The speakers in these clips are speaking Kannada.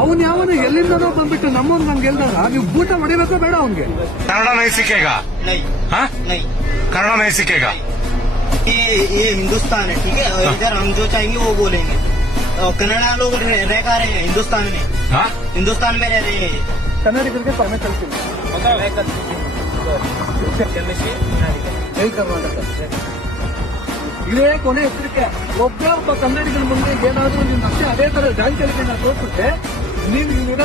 ಅವನ್ ಯಾವನು ಎಲ್ಲಿಂದನೋ ಬಂದ್ಬಿಟ್ಟು ನಮ್ಮವ್ನ್ ನಂಗೆ ಹೇಳ್ದಾಗ ನೀವು ಬೂಟ ಹೊಡಿಬೇಕೋ ಬೇಡ ಅವನ್ಗೆ कन्नड़ा नहीं सीखेगा नहीं हाँ नहीं कन्नड़ा नहीं सीखेगा ये ये हिंदुस्तान है ठीक है और इधर हम जो चाहेंगे वो बोलेंगे और कन्नड़ा लोग रह रह का रहे हैं हिंदुस्तान में हाँ हिंदुस्तान में रह रहे हैं ಕನ್ನಡಿಗರಿಗೆ ಸ್ವಾಮಿ ಕಲ್ತೀನಿ ಜೈ ಕರ್ನಾಟಕ ಇದೇ ಕೊನೆ ಎಚ್ಚರಿಕೆ ಒಬ್ಬೇ ಒಬ್ಬ ಕನ್ನಡಿಗರ ಮುಂದೆ ಏನಾದ್ರೂ ನಿಮ್ ಅಷ್ಟೇ ಅದೇ ತರ ಜಾಂಚಲಿಕೆ ತೋರಿಸುತ್ತೆ ನೀವು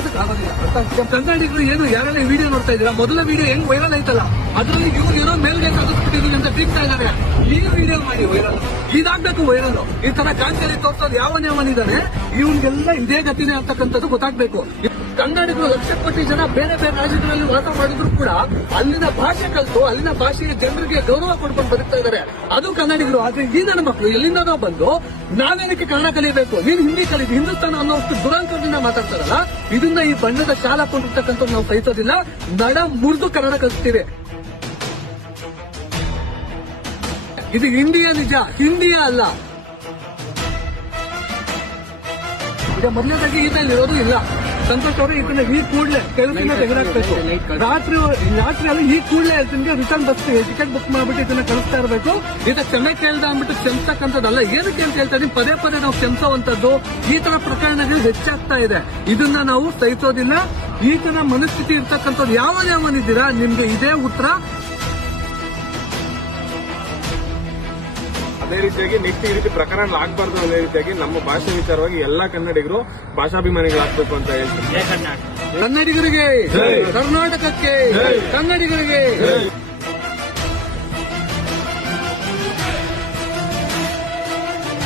ಆಯ್ತಾ? ಕನ್ನಡಿಗರು ಏನು ಯಾರೆಲ್ಲ ವಿಡಿಯೋ ನೋಡ್ತಾ ಇದೀರಾ ಮೊದಲ ವಿಡಿಯೋ ಹೆಂಗ್ ವೈರಲ್ ಆಯ್ತಲ್ಲ? ಅದ್ರಲ್ಲಿ ಇವ್ರು ಏನೋ ಮೇಲ್ಗೆ ಸಾಧಿಸ್ಬಿಟ್ಟಿದೀನಿ ಅಂತ ಟೀಕ್ತಾ ಇದ್ದಾರೆ ಈ ವಿಡಿಯೋ ಮಾಡಿ ವೈರಲ್ ಇದಾಗ್ಬೇಕು ವೈರಲ್ ಈ ತರ ಜಾಂಚಲಿ ತೋರ್ಸೋದು ಯಾವ ಯಾವನಿದ್ದಾನೆ ಇವನ್ಗೆಲ್ಲ ಇದೇ ಗತಿನೇ ಅಂತಕ್ಕಂಥದ್ದು ಗೊತ್ತಾಗ್ಬೇಕು. ಕನ್ನಡಿಗರು ಲಕ್ಷ ಕೋಟಿ ಜನ ಬೇರೆ ಬೇರೆ ರಾಜ್ಯಗಳಲ್ಲಿ ವಾಸ ಮಾಡಿದ್ರು ಕೂಡ ಅಲ್ಲಿನ ಭಾಷೆ ಕಲಿತು, ಅಲ್ಲಿನ ಭಾಷೆಯ ಜನರಿಗೆ ಗೌರವ ಕೊಡ್ಕೊಂಡು ಬದುಕ್ತಾ ಇದ್ದಾರೆ. ಅದು ಕನ್ನಡಿಗರು, ಆದ್ರೆ ಈ ನನ್ನ ಮಕ್ಕಳು ಎಲ್ಲಿಂದನೋ ಬಂದು ನಾವೇನಕ್ಕೆ ಕನ್ನಡ ಕಲಿಬೇಕು? ನೀನು ಹಿಂದಿ ಕಲಿತು, ಹಿಂದೂಸ್ತಾನ ಅನ್ನೋಷ್ಟು ದುರಂತದಿಂದ ಮಾತಾಡ್ತಾರಲ್ಲ, ಇದನ್ನ ಈ ಬಣ್ಣದ ಶಾಲಾ ಕೊಂಡಿರ್ತಕ್ಕಂಥ ನಾವು ಸಹಿಸೋದಿಲ್ಲ. ನಡ ಮುರಿದು ಕನ್ನಡ ಕಲಿಸ್ತೀವಿ. ಇದು ಹಿಂದಿಯ ನಿಜ, ಹಿಂದಿಯ ಅಲ್ಲ. ಈಗ ಮೊದಲನೇದಾಗಿ ಈತಲ್ಲಿರೋದು ಇಲ್ಲ. ಸಂತೋಷ್ ಅವರು ಇದನ್ನ ಈ ಕೂಡಲೇ ಕೆಲಸದಿಂದ ತೆಗೆದಾಕ್ಬೇಕು ರಾತ್ರಿ ರಾತ್ರಿ ಅಲ್ಲಿ ಈ ಕೂಡಲೇ ಹೇಳ್ತೀನಿ ರಿಟರ್ನ್ ಬಸ್ ಟಿಕೆಟ್ ಬುಕ್ ಮಾಡ್ಬಿಟ್ಟು ಇದನ್ನ ಕಳಿಸ್ತಾ ಇರಬೇಕು. ಇದು ಕ್ಷಮೆ ಕೇಳ್ದ ಅಂದ್ಬಿಟ್ಟು ಕ್ಷಮಿಸ್ತಕ್ಕಂಥದ್ದಲ್ಲ ಏನಕ್ಕೆ ಅಂತ ಹೇಳ್ತಾ ಇದೀನಿ? ಪದೇ ಪದೇ ನಾವು ಕ್ಷಮಿಸುವಂತದ್ದು ಈ ತರ ಪ್ರಕರಣಗಳು ಹೆಚ್ಚಾಗ್ತಾ ಇದೆ. ಇದನ್ನ ನಾವು ಸಹಿಸೋದಿಲ್ಲ. ಈ ತರ ಮನಸ್ಥಿತಿ ಇರ್ತಕ್ಕಂಥದ್ದು ಯಾವ ಯಾವನಿದ್ದೀರಾ ನಿಮ್ಗೆ ಇದೇ ಉತ್ತರ. ಅದೇ ರೀತಿಯಾಗಿ ನೆಕ್ಸ್ಟ್ ಈ ರೀತಿ ಪ್ರಕರಣ ಆಗ್ಬಾರ್ದು ಅದೇ ರೀತಿಯಾಗಿ ನಮ್ಮ ಭಾಷೆ ವಿಚಾರವಾಗಿ ಎಲ್ಲಾ ಕನ್ನಡಿಗರು ಭಾಷಾಭಿಮಾನಿಗಳಾಗಬೇಕು ಅಂತ ಹೇಳ್ತೀನಿ. ಕನ್ನಡಿಗರಿಗೆ ಕರ್ನಾಟಕಕ್ಕೆ ಕನ್ನಡಿಗರಿಗೆ